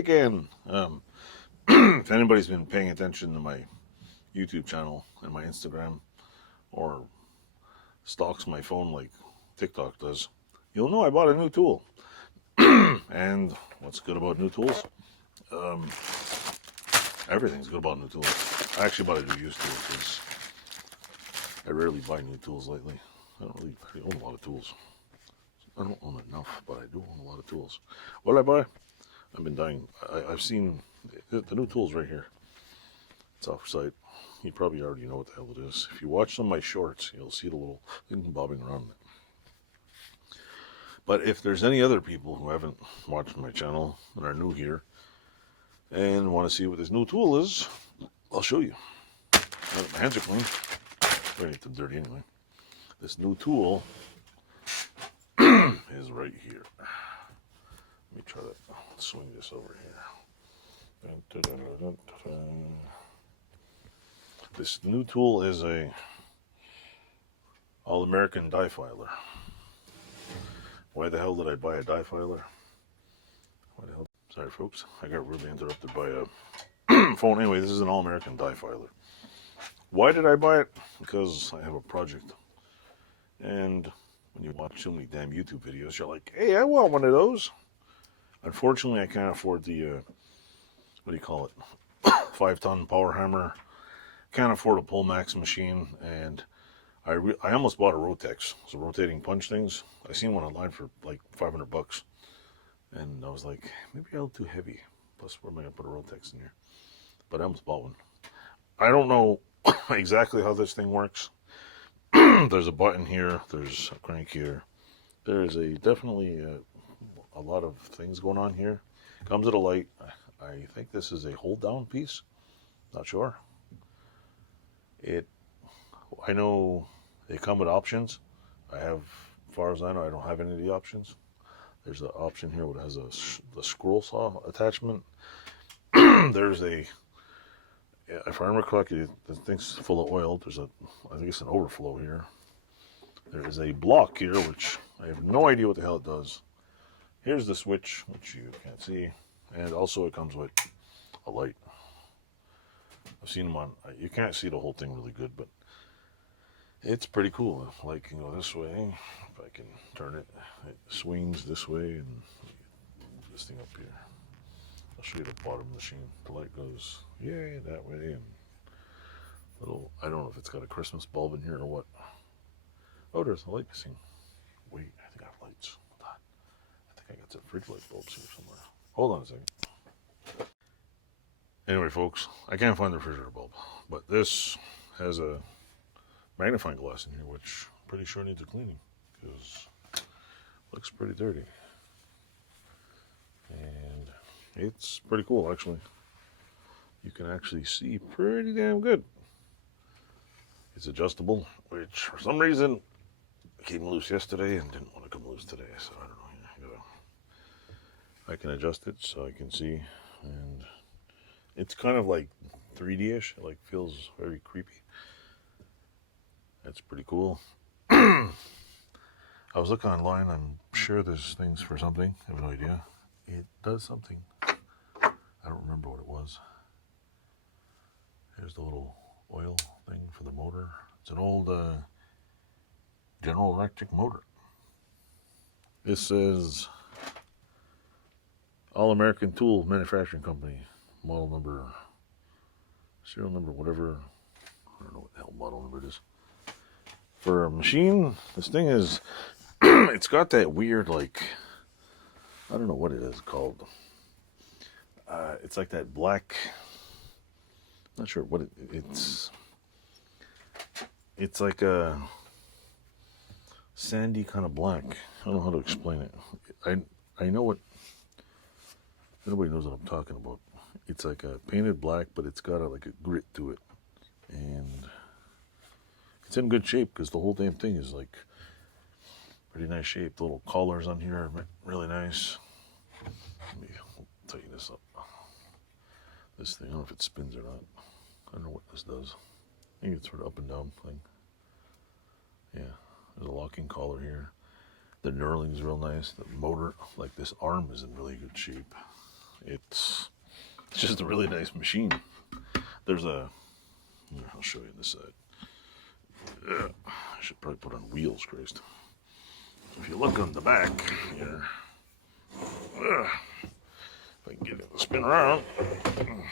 again. If anybody's been paying attention to my YouTube channel and my Instagram, or stalks my phone like TikTok does, you'll know I bought a new tool. And what's good about new tools? Everything's good about new tools. I actually bought a new used tool because I rarely buy new tools lately. I own a lot of tools. I don't own enough, but I do own a lot of tools. What did I buy? I've been dying. I've seen the new tools right here. It's off site. You probably already know what the hell it is. If you watch some of my shorts, you'll see the little thing bobbing around. But if there's any other people who haven't watched my channel and are new here and want to see what this new tool is, I'll show you. My hands are clean. I ain't them dirty anyway. This new tool is right here. Let me try to swing this over here. This new tool is a All-American die filer. Why the hell did I buy a die filer? Why the hell? Sorry, folks. I got rudely interrupted by a phone. Anyway, this is an All-American die filer. Why did I buy it? Because I have a project. And when you watch so many damn YouTube videos, you're like, hey, I want one of those. Unfortunately, I can't afford the, what do you call it, 5-ton power hammer. Can't afford a pull max machine, and I almost bought a Rotex, so rotating punch things. I seen one online for like $500, and I was like, maybe a little too heavy. Plus, where am I gonna put a Rotex in here? But I almost bought one. I don't know exactly how this thing works. There's a button here. There's a crank here. There's definitely a lot of things going on here. Comes with a light. I think this is a hold down piece. Not sure. I know they come with options. As far as I know, I don't have any of the options. There's an option here that has the scroll saw attachment. There's if I remember correctly, the thing's full of oil. I think it's an overflow here. There is a block here, which I have no idea what the hell it does. Here's the switch, which you can't see. And also it comes with a light. I've seen them on, you can't see the whole thing really good, but it's pretty cool. Like, you can go this way. If I can turn it, it swings this way, and this thing up here. I'll show you the bottom machine. The light goes, yay, that way, and I don't know if it's got a Christmas bulb in here or what. Oh, there's a light missing. Wait, I think I have lights. Hold on. I think I got some fridge light bulbs here somewhere. Hold on a second. Anyway, folks, I can't find the refrigerator bulb, but this has a magnifying glass in here, which I'm pretty sure needs a cleaning, because it looks pretty dirty. And it's pretty cool, actually. You can actually see pretty damn good. It's adjustable, which for some reason came loose yesterday and didn't want to come loose today, so I don't know. I can adjust it so I can see, and it's kind of like 3D-ish. It like feels very creepy. That's pretty cool. I was looking online. I'm sure there's things for something. I have no idea. It does something. I don't remember what it was. Here's the little oil thing for the motor. It's an old General Electric motor. This says All-American Tool Manufacturing Company. Model number, serial number, whatever. I don't know what the hell model number it is. For a machine, this thing is, it's got that weird, like, I don't know what it is called. It's like that black, not sure what it's like a sandy kind of black. I don't know how to explain it. I know what, nobody knows what I'm talking about. It's like a painted black, but it's got like a grit to it. And it's in good shape because the whole damn thing is like pretty nice shape. The little collars on here are really nice. Let me tighten this up. This thing, I don't know if it spins or not. I don't know what this does. I think it's sort of up and down thing. Yeah, there's a locking collar here. The knurling's real nice. The motor, like this arm, is in really good shape. It's just a really nice machine. There's a, I'll show you this side. I should probably put on wheels, Christ. If you look on the back here, if I can get it to spin around, I'll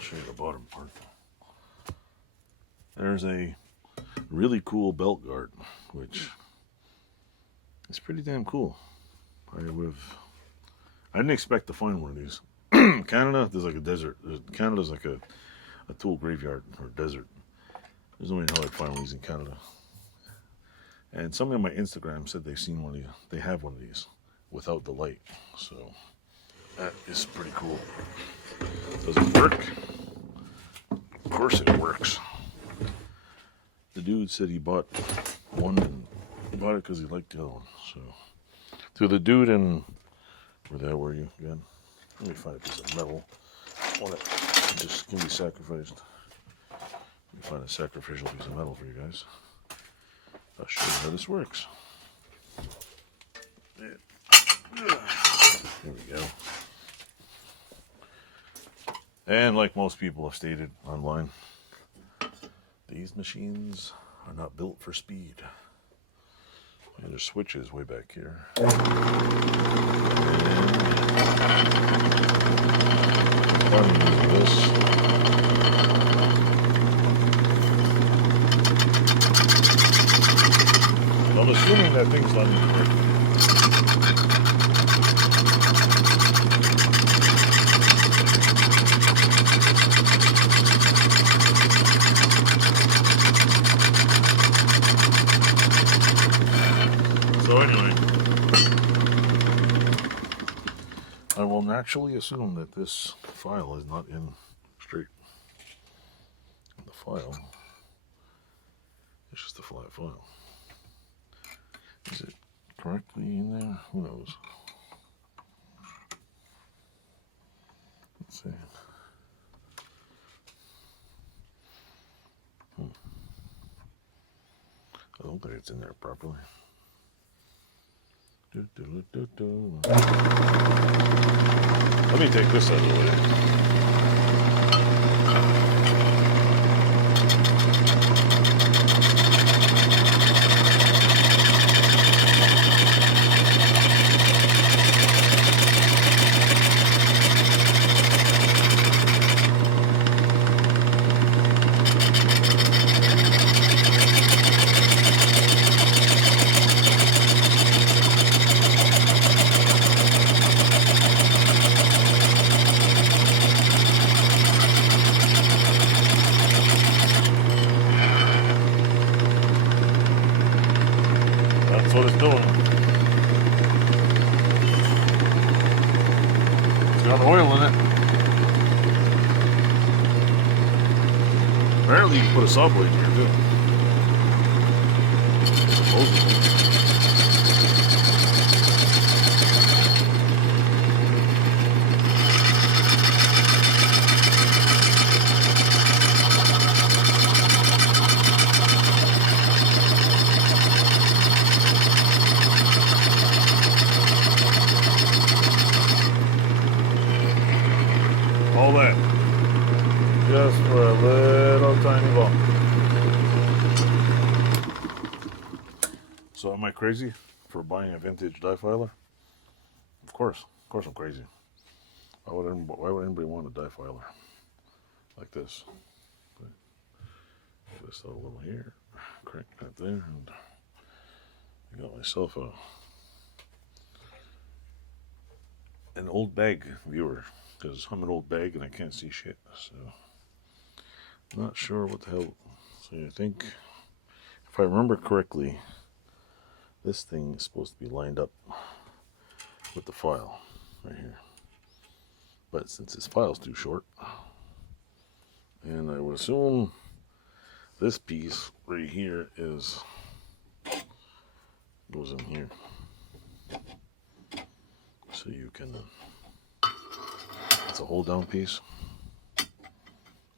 show you the bottom part. There's a really cool belt guard, which is pretty damn cool. I didn't expect to find one of these. Canada, there's like a desert. Canada's like a tool graveyard or desert. There's no way in hell I'd find one of these in Canada. And somebody on my Instagram said they've seen one of these. They have one of these without the light. So that is pretty cool. Does it work? Of course it works. The dude said he bought one and he bought it because he liked the other one. So to the dude in, where the hell were you again? Let me find a piece of metal. One that just can be sacrificed. Let me find a sacrificial piece of metal for you guys. I'll show you how this works. Here we go. And like most people have stated online, these machines are not built for speed. And there's switches way back here. I'm using this. I'm assuming that thing's not even working. So anyway, I will naturally assume that this file is not in straight. The file is just a flat file. Is it correctly in there? Who knows? Let's see. I don't think it's in there properly. Let me take this out of the way. That's what it's doing. It's got oil in it. Apparently you can put a saw blade here too. Supposedly. All that just for a little tiny bump. So am I crazy for buying a vintage die filer? Of course I'm crazy. Why would anybody want a die filer like this? Put this out a little here, crank that there, and I got myself an old bag viewer. Because I'm an old bag and I can't see shit, so I'm not sure what the hell. So I think, if I remember correctly, this thing is supposed to be lined up with the file right here. But since this file's too short, and I would assume this piece right here goes in here, so you can. It's a hold down piece.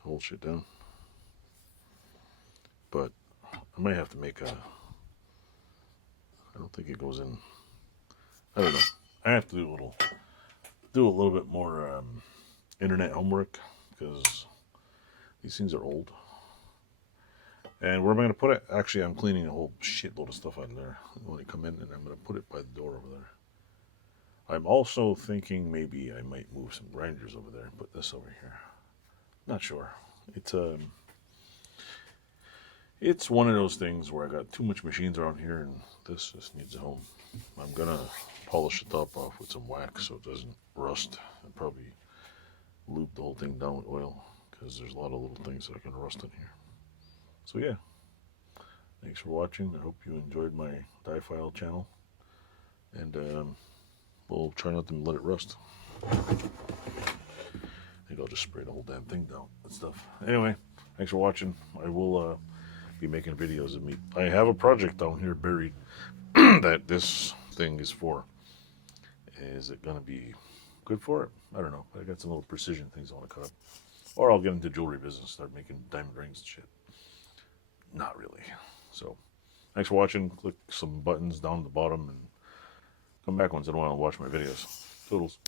Hold shit down. But I might have to make I don't think it goes in. I don't know. I have to do a little do a little bit more internet homework because these things are old. And where am I going to put it? Actually, I'm cleaning a whole shitload of stuff out of there when I come in, and I'm going to put it by the door over there. I'm also thinking maybe I might move some grinders over there and put this over here. Not sure. It's one of those things where I got too much machines around here, and this just needs a home. I'm gonna polish the top off with some wax so it doesn't rust, and probably lube the whole thing down with oil because there's a lot of little things that are gonna rust in here. So yeah, thanks for watching. I hope you enjoyed my die file channel, and we'll try not to let it rust. I think I'll just spray the whole damn thing down and stuff. Anyway, thanks for watching. I will be making videos of me. I have a project down here buried that this thing is for. Is it going to be good for it? I don't know. I got some little precision things I want to cut up. Or I'll get into jewelry business, start making diamond rings and shit. Not really. So, thanks for watching. Click some buttons down at the bottom and come back once in a while and watch my videos. Toodles.